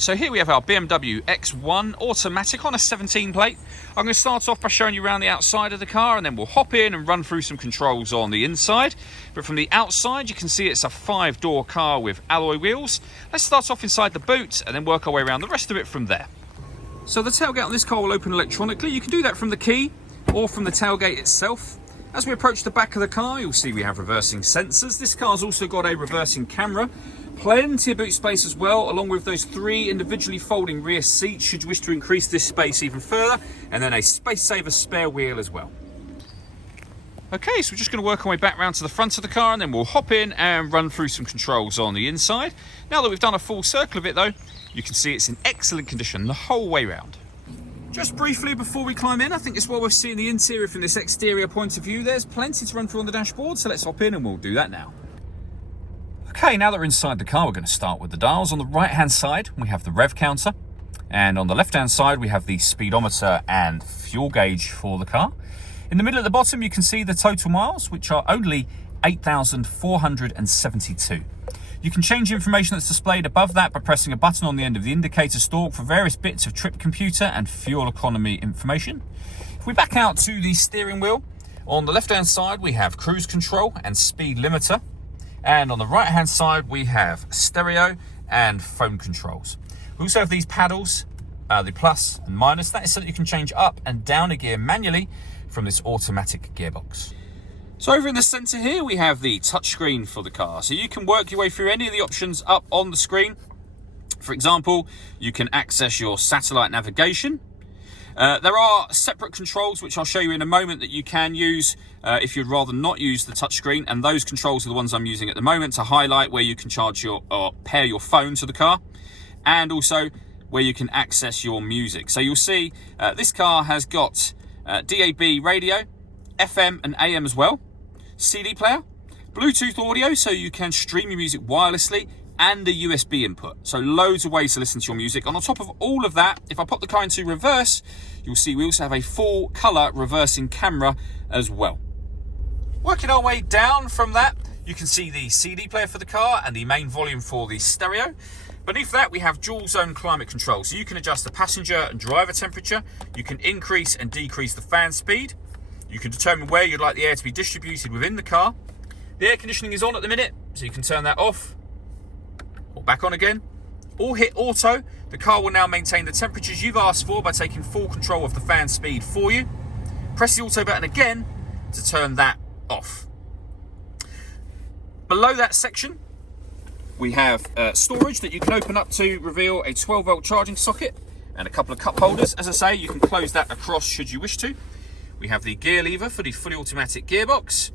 So here we have our BMW X1 automatic on a 17 plate. I'm going to start off by showing you around the outside of the car, and then we'll hop in and run through some controls on the inside. But from the outside you can see it's a 5-door car with alloy wheels. Let's start off inside the boot and then work our way around the rest of it from there. So the tailgate on this car will open electronically. You can do that from the key or from the tailgate itself. As we approach the back of the car, you'll see we have reversing sensors. This car's also got a reversing camera. Plenty of boot space as well, along with those 3 individually folding rear seats should you wish to increase this space even further, and then a space saver spare wheel as well. Okay, so we're just going to work our way back round to the front of the car, and then we'll hop in and run through some controls on the inside. Now that we've done a full circle of it though, you can see it's in excellent condition the whole way round. Just briefly before we climb in, I think it's well worth seeing the interior from this exterior point of view. There's plenty to run through on the dashboard, so let's hop in and we'll do that now. Okay, now that we're inside the car, we're going to start with the dials. On the right-hand side, we have the rev counter. And on the left-hand side, we have the speedometer and fuel gauge for the car. In the middle at the bottom, you can see the total miles, which are only 8,472. You can change the information that's displayed above that by pressing a button on the end of the indicator stalk for various bits of trip computer and fuel economy information. If we back out to the steering wheel, on the left-hand side, we have cruise control and speed limiter. And on the right hand side we have stereo and phone controls. We also have these paddles, the plus and minus. That is so that you can change up and down a gear manually from this automatic gearbox. So over in the center here we have the touchscreen for the car. So you can work your way through any of the options up on the screen. For example, you can access your satellite navigation. There are separate controls which I'll show you in a moment that you can use if you'd rather not use the touchscreen, and those controls are the ones I'm using at the moment to highlight where you can charge your or pair your phone to the car, and also where you can access your music. So you'll see this car has got DAB radio, FM and AM as well, CD player, Bluetooth audio so you can stream your music wirelessly, and a USB input. So loads of ways to listen to your music. And on top of all of that, if I pop the car into reverse, you'll see we also have a full color reversing camera as well. Working our way down from that, you can see the CD player for the car and the main volume for the stereo. Beneath that, we have dual zone climate control. So you can adjust the passenger and driver temperature. You can increase and decrease the fan speed. You can determine where you'd like the air to be distributed within the car. The air conditioning is on at the minute, so you can turn that off or back on again, or hit auto. The car will now maintain the temperatures you've asked for by taking full control of the fan speed for you. Press the auto button again to turn that off. Below that section, we have storage that you can open up to reveal a 12-volt charging socket and a couple of cup holders. As I say, you can close that across should you wish to. We have the gear lever for the fully automatic gearbox,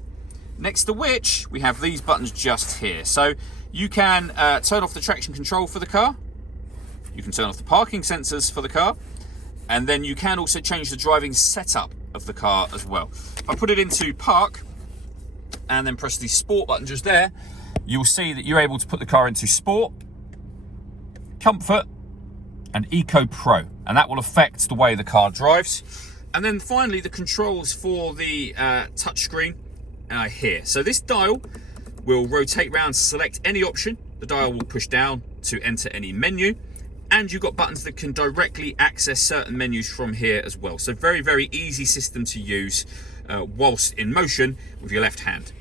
next to which we have these buttons just here. So you can turn off the traction control for the car, you can turn off the parking sensors for the car, and then you can also change the driving setup of the car as well. If I put it into park and then press the sport button just there, you'll see that you're able to put the car into sport, comfort and eco pro, and that will affect the way the car drives. And then finally the controls for the touchscreen are here. So this dial will rotate round to select any option. The dial will push down to enter any menu, and you've got buttons that can directly access certain menus from here as well. So very, very easy system to use whilst in motion with your left hand.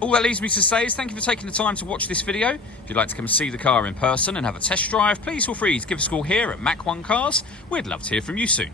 All that leaves me to say is thank you for taking the time to watch this video. If you'd like to come and see the car in person and have a test drive, please feel free to give us a call here at Mach 1 Cars. We'd love to hear from you soon.